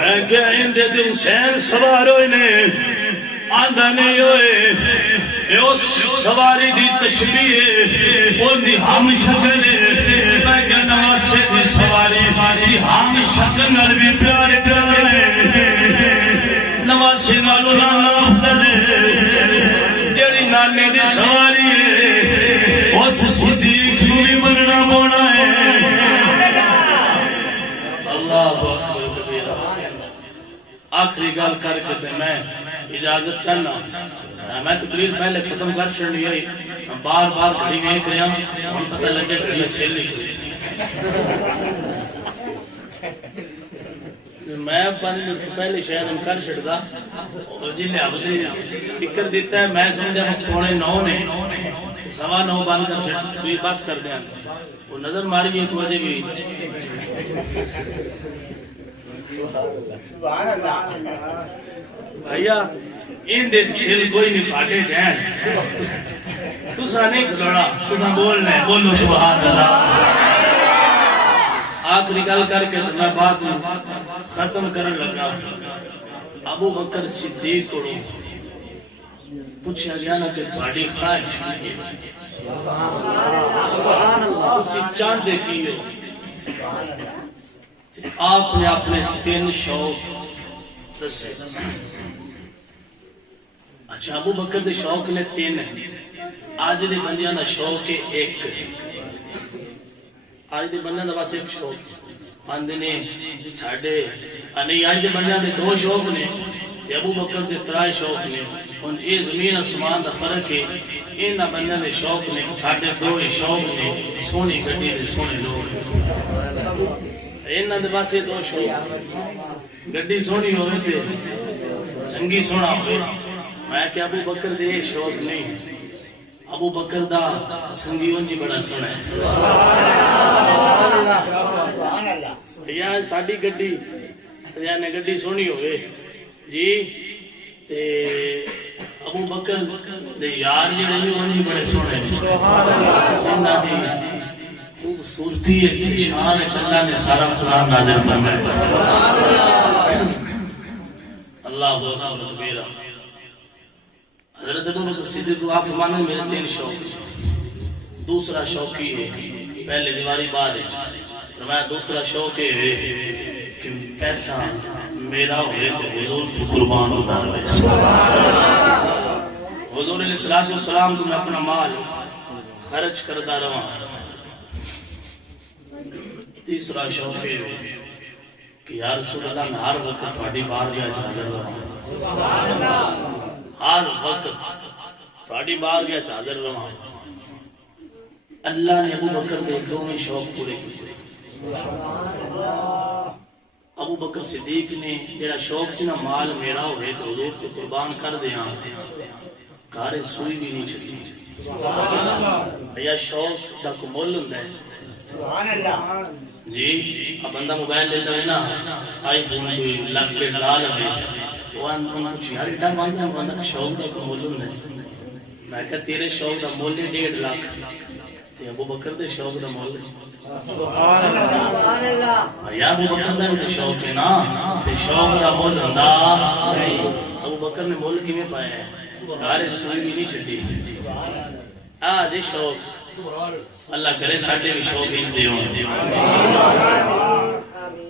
میں کہ اندے دے حسین سوار ہوئے نے آندہ نہیں ہوئے اے اس سواری دی تشبیہ ہے وہ دی ہم شکل ہے میں کہ نواسے دی سواری دی ہم شکل نال بھی پیار کرنا ہے نواسے نالو لانا افضل ہے جیڑی نانے دی سواری ہے اس صدیق نو بھی مننا پونا ہے اللہ اکبر کبیرہ آخری گال کر کے تے میں اجازت چلنا میں تقریر پہلے ختم کر چھڑنی ہے بار بار گھڑی دیکھ رہا ہوں پتہ لگے گھڑی سیلی میں 5 منٹ پہلے شاید ہم کر چھڑدا جی نے ابدی فکر دیتا ہے میں سمجھا 8:45 نے 9:15 بند کر چھڑ بس کر دیا وہ نظر ماری ہے تو وجہ بھی بھائیا ان دے شل کوئی نہیں پھاٹے جائیں تسا نہیں کھلوڑا تسا بولنا ہے بولو سبحان اللہ آخری گل کر کے میں بات ختم کرن لگا ابو بکر صدیق کو پوچھا گیا نا کہ تھوڑی خواہش تسی چاند دیکھیو آپ نے اپنے 3 شوق دسے. اچھا ابو بکر دے شوق نے 3 ہیں. آج دے بندیاں دا شوق ہے 1. آج دے بندیاں دا بس 1 شوق بندے نے ساڑھے نہیں. آج دے بندیاں دے 2 شوق نے تے ابو بکر دے 3 شوق نے. ان اے زمین آسمان دا فرق ہے. انہاں بندیاں دے شوق نے ساڑھے 2 شوق نے سونی گڈی دے سونے لوگ. انہاں دے بس 2 شوق گڈی سونی ہوئے تے سنگی سونا ہوئے. میں کہ ابو بکر دے شوق نہیں. ابو بکر دا سنگی انجی بڑا سونا ہے. یا ساڑی گڈی یا نے گڈی سونی ہوئے جی تے ابو بکر دے یار جڑے بھی انجی بڑے سونے ہیں. انہاں دی خوبصورتی ہے شان اللہ نے سارا قرآن نازل فرمایا. اللہ اکبر. حضرت ابو بکر صدیق کو آپ فرمانے میرے 3 شوق. دوسرا شوق ہی ہے پہلے دیواری بعد فرمایا. دوسرا شوق ہے کہ پیسہ میرا ہوئے تو حضور تو قربان ہوتا ہے. حضور علیہ السلام تو میں اپنا مال خرچ کردہ رہا. تیسرا شوق ہے کہ یا رسول اللہ میں ہر وقت تھوڑی بارگاہ حاضر رہا. ہر وقت تھوڑی بارگاہ حاضر رہا. اللہ نے ابو بکر دے 2 شوق پورے کیے. ابو بکر صدیق نے جڑا شوق سی نا مال میرا ہوئے تو حضور تو قربان کر دیاں کارے سوئی بھی نہیں چھڑی. یا شوق دا کو مول ہوندا ہے. سبحان اللہ جی. اب بندہ موبائل لیتا ہے نا آئی فون کوئی لاکھ کے ڈال ہے وہ ان کچھ یار اتنا مانگتا ہے بندہ شوق دا کو مول ہوندا ہے. میں کہا تیرے شوق دا مول 1.5 لاکھ تے ابو بکر دے شوق دا مول سبحان اللہ. یا ابو بکر دا بھی شوق ہے نا تے شوق دا مول ہوندا نہیں. ابو بکر نے مول کیویں پایا ہے کارے سوئی بھی نہیں چھڈی. آ دے شوق اللہ کرے ساڈے بھی شوق ہی دیو.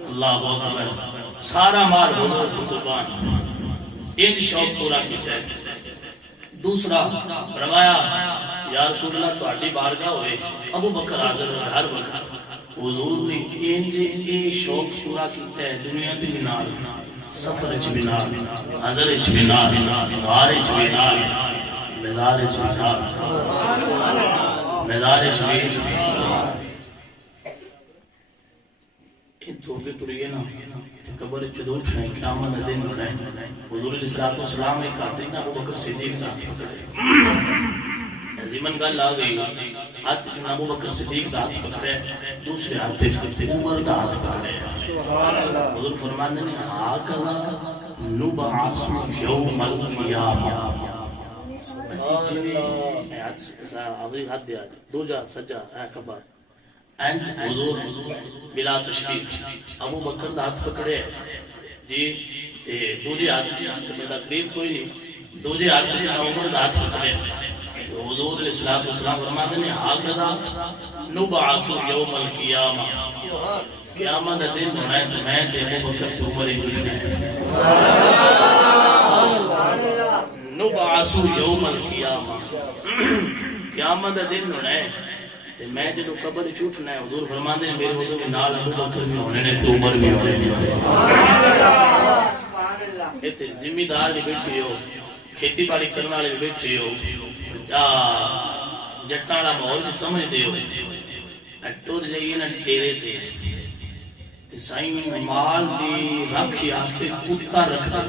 اللہ اکبر. سارا مال حضور کو قربان. ان شوق پورا کیتا ہے. دوسرا فرمایا یا رسول اللہ تہاڈی بارگاہ ہوئے ابو بکر حاضر ہوئے ہر وقت. حضور نے اے شوق پورا کیتا ہے. دنیا تے بھی نال سفر وچ بھی نال حاضر وچ بھی نال غار وچ بھی نال مزار وچ بھی نال میدار جمیل ان تو کے پوری نا قبر چدور ہے قیامت کا دن ہونا ہے. حضور علیہ السلام نے کہا تھا ابو بکر صدیق صاحب عظیمن گل آ گئی. ہاتھ جو ابو بکر صدیق کا ہاتھ پکڑے دوسرے ہاتھ سے عمر کا ہاتھ پکڑے. سبحان اللہ. حضور فرماتے ہیں ہاکذا نبعث یوم القیامہ. ہاتھ دیا دوجا سجا اے خبر حضور بلا تشبیہ ابو بکر دا ہاتھ پکڑے جی تے دوجے ہاتھ میں قریب کوئی نہیں. دوجے ہاتھ میں عمر دا ہاتھ پکڑے. حضور علیہ السلام فرماتے ہیں ہاکذا نبعث یوم القیامہ. قیامت دا دن ہونا ہے تو میں تے ابو بکر تے عمر ہی کچھ نہیں. نبعث یوم القیامہ. قیامت دا دن ہونا ہے تے میں جدو قبر وچ اٹھنا ہے حضور فرماندے ہیں میرے حضور کے نال ابو بکر بھی ہونے نے تے عمر بھی ہونے نے. سبحان اللہ. سبحان اللہ. ایتھے ذمہ دار بھی بیٹھے ہو کھیتی باڑی کرنے والے بھی بیٹھے ہو جٹاں والا ماحول بھی سمجھدے ہو. ٹر جائیے نا ڈیرے تے سائیں مال دی رکھی واسطے کتا رکھدا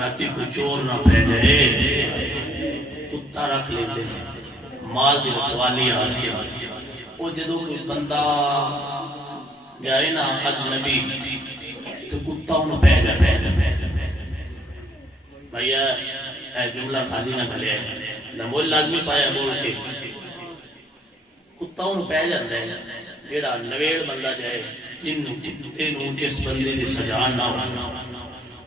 راتی کو چور نہ پہ جائے کتا رکھ لیتے ہیں مال دی رکھوالی آسی. وہ جدو کوئی بندہ جائے نا اجنبی تو کتا انہوں پہ جائے. بھائیہ اے جملہ خالی نہ کھلے نمول لازمی پایا بول کے کتا انہوں پہ جاتا ہے. جیڑا نویڑ بندہ جائے جنوں جس بندے دی سجان نہ ہو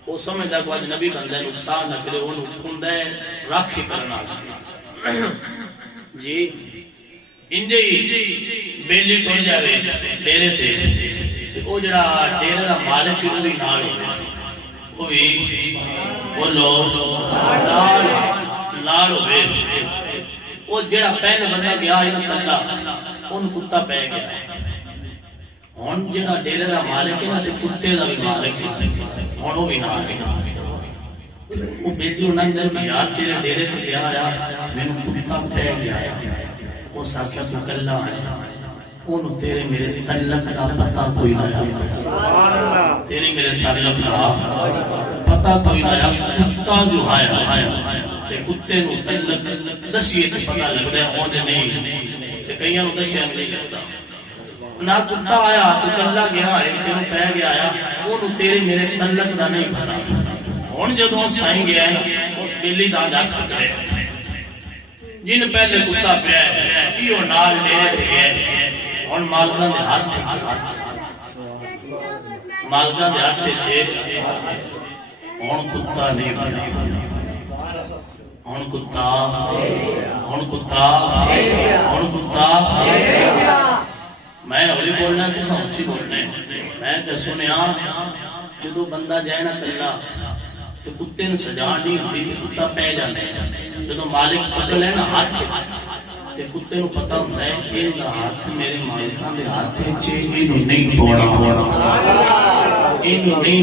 وہ سمجھتا کہ نبی بندہ نقصان نہ کرے انہوں کھندہ ہے راکھی کرنا. جی انجے بیلی ٹر جاوے ڈیرے تے او جڑا ڈیرے دا مالک ہے وہ بھی نال ہوئے وہ بھی وہ لوگ نال ہوئے وہ جڑا پہلے بندہ گیا ہے کلا ان کتا پہ گیا ہن جڑا ڈیرے دا مالک ہے نا تے کتے دا بھی مالک ہے ہن وہ بھی نال ہے وہ بیٹی انہاں اندر کہ یار تیرے ڈیرے تے گیا آیا میں نے کتا پہ گیا وہ ساکھا سکلا ہے انہوں تیرے میرے تعلق دا پتہ کوئی نہ آیا تیرے میرے تعلق دا پتہ کوئی نہ آیا کتا جو آیا تے کتے نو تعلق دسیے تے پتہ لگ رہا ہے ہونے نہیں تے کئیاں نو دسیا نہیں لگتا نہ کتا آیا تو کلا گیا ہے تیرے پہ گیا آیا انہوں تیرے میرے تعلق دا نہیں پتہ ہن جدوں سائیں گیا ہے اس بیلی دا جا چھکڑے جن پہلے کتا پیا ہے ایو نال ڈیرے تے گئے ہن مالکاں دے ہاتھ مالکاں دے ہاتھ چھے ہن کتا نہیں پیا ہن کتا میں ہولی بولنا تو سمجھی بولنا ہے میں کہ سنیا جدو بندہ جائے نا کلا تو کتے نے سجان نہیں ہوتی کہ کتا پہ جانے جدو مالک پکل ہے نا ہاتھ تے کتے نو پتہ ہوتا ہے کہ ان ہاتھ میرے مالکان دے ہاتھ چھے انہوں نہیں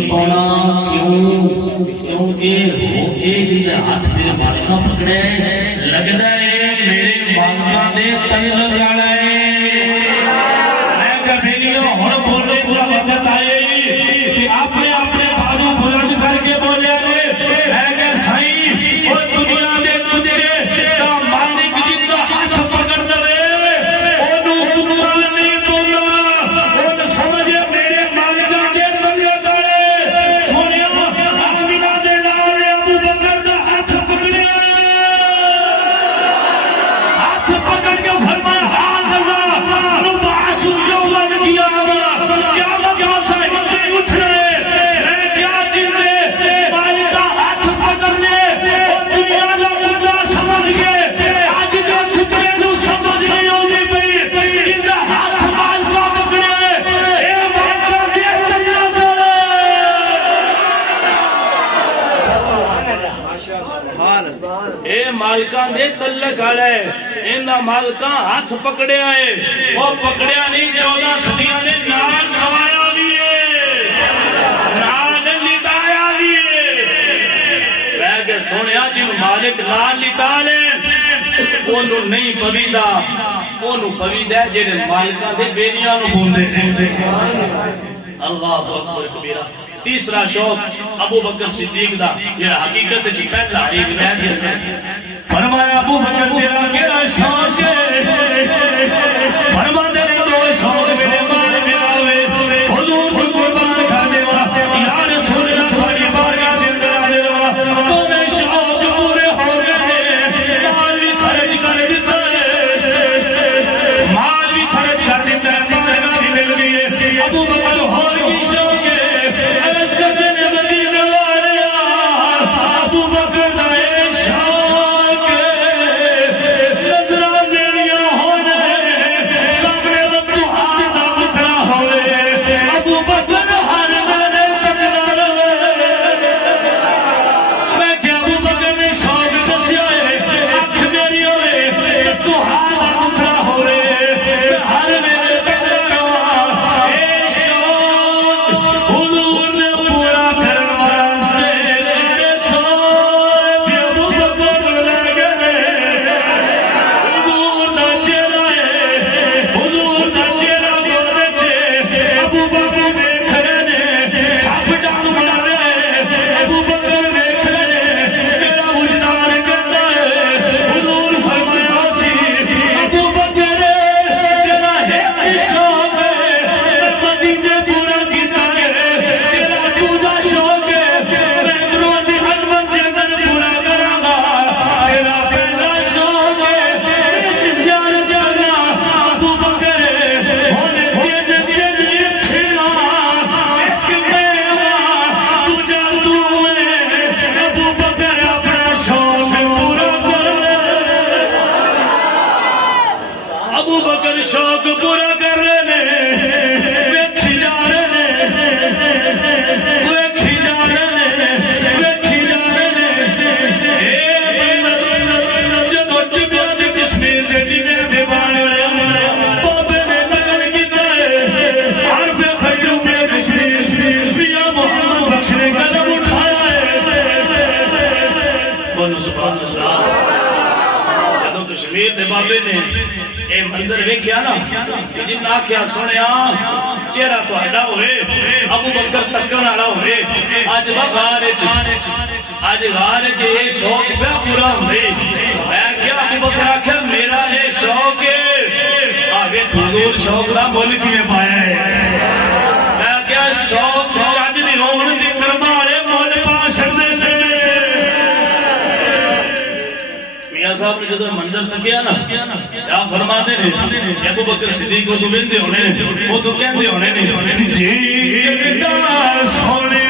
پونا کیونکہ وہ جن دے ہاتھ میرے مالکان پکڑے لگتا ہے میرے مالکان دے تعلق جانا ہے میں کبھی نہیں ہوں بولنے پورا وقت آئے کہ اپنے بازو بلند کر کے بولے میں کہ سائیں وہ دنیا دے کتے دا مالک جن دا ہاتھ پکڑ لے انہوں کتا نہیں بولا انہوں سمجھے میرے مالکان دے تعلق آئے سنیا آمینہ دے لارے ابو بکر دا ہاتھ پکڑے ہاتھ پکڑ کے فرمایا ہاں نبعث یوم القیامہ قیامت کا سائن سے اٹھ رہے میں کیا جن دے مالکہ ہاتھ پکڑ لے اور دنیا کا کتا سمجھ گئے آج کا کتے نو سمجھ نہیں ہوگی پئی جن دا ہاتھ مالکہ پکڑے اے مالکہ دے تعلق اے مالکہ دے تعلق آلے انہا مالکہ ہاتھ پکڑے آئے وہ پکڑیا نہیں 14 صدیاں نے نال سوایا بھی ہے نال لٹایا بھی ہے میں کہ سونیا جن مالک نال لٹا لے انہوں نہیں پویدہ انہوں پویدہ ہے جنہیں مالکہ دے بیلیاں نو بوندے اللہ اکبر کبیرہ تیسرا شوق ابو بکر صدیق دا یہ حقیقت جی پہلا ایک بیان فرمایا ابو بکر تیرا کیڑا شوق ہے فرما دے دو شوق میرے مال ملاوے حضور کو قربان کر دے یا رسول اللہ بڑی بارگاہ دے اندر آ دے تو میں شوق پورے ہو گئے مال بھی خرچ کر دیتا ہے مال بھی خرچ کر دیتا ہے بارگاہ بھی مل گئی ہے ابو بکر اور کی شوق ہے عرض کر دے مدینہ والے ابو بکر دا اے شوق سامنے بابے نے اے مندر ویکھیا نا کہ جن آکھیا سنیا چہرہ تہاڈا ہوئے ابو بکر تکن والا ہوئے اج غار اے شوق پہ پورا ہوئے میں کیا ابو بکر آکھیا میرا اے شوق ہے آگے حضور شوق دا مول کیویں پایا ہے میں کیا شوق چج دی ہون دی کرمالے مول پا چھڑدے نے میاں صاحب نے جدو منظر تکیا نا کیا فرماتے ہیں کہ ابو بکر صدیق کو سبندے ہونے وہ تو کہندے ہونے جی کردا سونے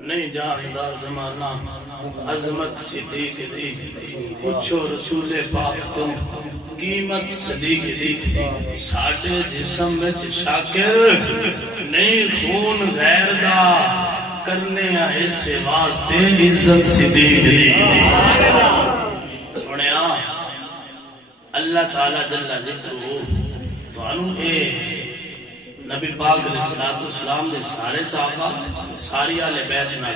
نہیں جاندہ زمانہ عظمت صدیق دی پوچھو رسول پاک تم قیمت صدیق دی ساڑھے جسم وچ شاکر نہیں خون غیر دا کرنے ایسے واسطے عزت صدیق دی سنیا اللہ تعالیٰ جل ذکرہ تو انہوں اے نبی پاک علیہ السلام دے سارے صحابہ ساری آل بیت میں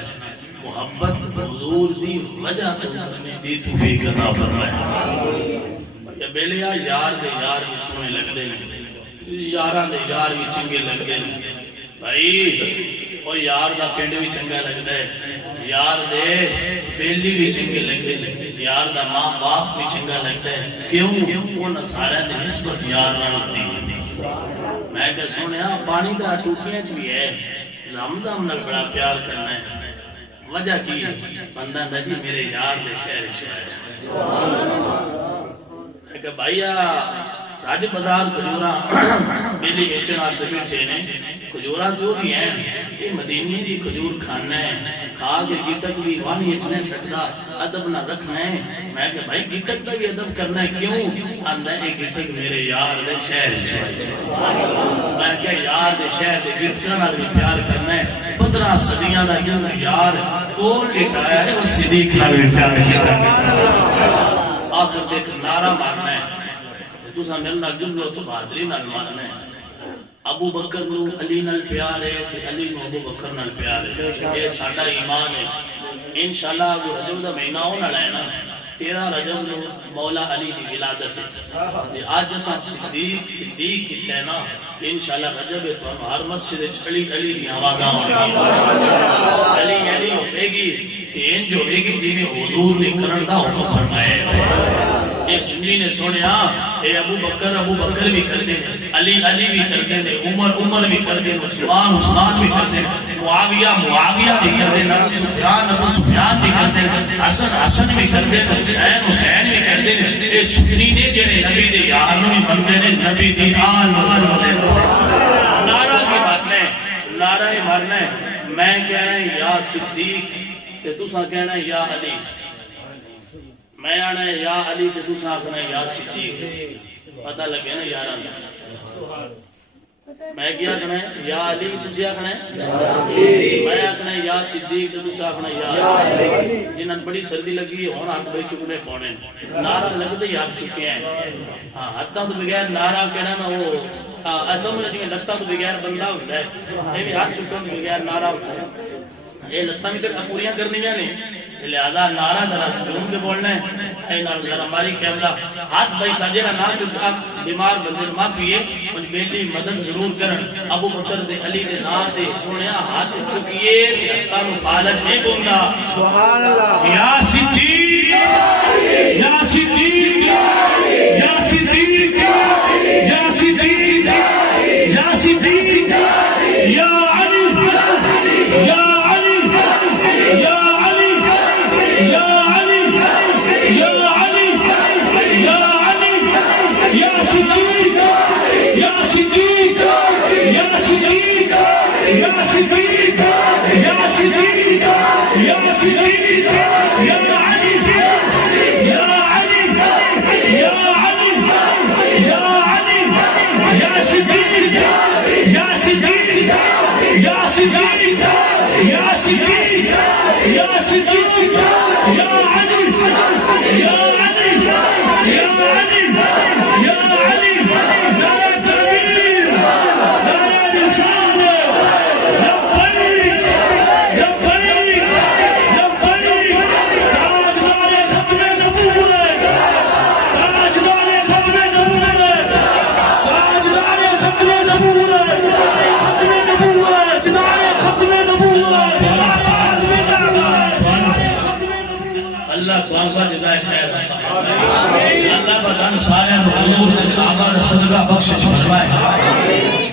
محبت حضور دی وجہ تو کرنے دی توفیق عطا فرمائے یا بیلیا یار دے یار بھی سونے لگ دے یاراں دے یار بھی چنگے لگ دے بھائی اور یار دا پینڈ بھی چنگا لگ دے یار دے بیلی بھی چنگے لگ دے یار دا ماں باپ بھی چنگا لگ دے کیوں وہ نصارہ دے نسبت یار نہ ہوتی میں کہ سونیا پانی دا ٹوٹیاں چ بھی ہے زمزم نال بڑا پیار کرنا ہے وجہ کی بندہ دا جی میرے یار دے شہر سبحان اللہ کہ بھائیا راج بازار کھجورا میلی بیچن واسطے بیٹھے نے کھجورا جو بھی ہیں یہ مدینے دی کھجور کھانا ہے کھا کے گٹک بھی وانی اتنے سکتا ادب نہ رکھنا ہے میں کہ بھائی گٹک کا بھی ادب کرنا ہے کیوں آندہ ہے گٹک میرے یار دے شہر میں کہ یار دے شہر دے گٹکا نہ بھی پیار کرنا ہے 15 صدیاں دا کیوں یار کون لٹایا ہے وہ صدیق نہ بھی پیار کیا آخر دیکھ نعرہ مارنا ہے تو سا ملنا جملو تو بہادری نال ماننا ہے ابو بکر نو علی نال پیار ہے تے علی نو ابو بکر نال پیار ہے یہ ساڈا ایمان ہے انشاءاللہ ابو رجب دا مہینہ ہونا ہے نا 13 رجب نو مولا علی دی ولادت ہے آج اساں صدیق کیتا ہے نا کہ انشاءاللہ رجب ہے تو ہر مسجد وچ علی علی دی آوازاں علی علی ہوے گی تین جو ہوے گی جی نے حضور نے کرن دا حکم فرمایا اے سنی نے سنیا اے ابو بکر بھی کر دے علی بھی کر دے عمر بھی کر دے عثمان بھی کر دے معاویہ بھی کر دے ابو سفیان بھی کر دے حسن بھی کر دے حسین بھی کر دے اے سنی نے جڑے نبی دے یار نو بندے نے نبی دی آل نعرہ کی بات ہے نعرہ مارنا ہے میں کہہ رہا ہوں یا صدیق تے تساں کہنا ہے یا علی میں آنا ہے یا علی تے تساں آکھنا ہے یا صدیق پتہ لگے نا یاراں میں کیا کہنا ہے یا علی تسی آکھنا ہے میں آکھنا ہے یا صدیق تے تسی آکھنا ہے یا علی جنہاں بڑی سردی لگی ہن ہاتھ بھائی چکنے پونے نعرہ لگدے ہی ہاتھ چکے ہیں ہاں ہاتھاں تو بغیر نعرہ کہنا نا وہ اسم جی لتاں تو بغیر بندہ ہوندا ہے یہ بھی ہاتھ چکن تو بغیر نعرہ ہوتا ہے یہ لتاں بھی پوریاں کرنیاں نے لہذا نعرہ ذرا جھوم کے بولنا ہے اے نال ذرا ہماری کیمرہ ہاتھ بھائی ساجرا نہ چکا بیمار بندے معافی ہے مجھ بیٹی مدد ضرور کرن ابو بکر دے علی دے نام دے سونیا ہاتھ چکیے تانوں فالج نہیں بولنا سبحان اللہ یا صدیق یا صدیق یا صدیق یا صدیق یا صدیق یا علی یا علی یا اللہ بدن سارے حضور دے صحابہ دا صدقہ بخشش فرمائے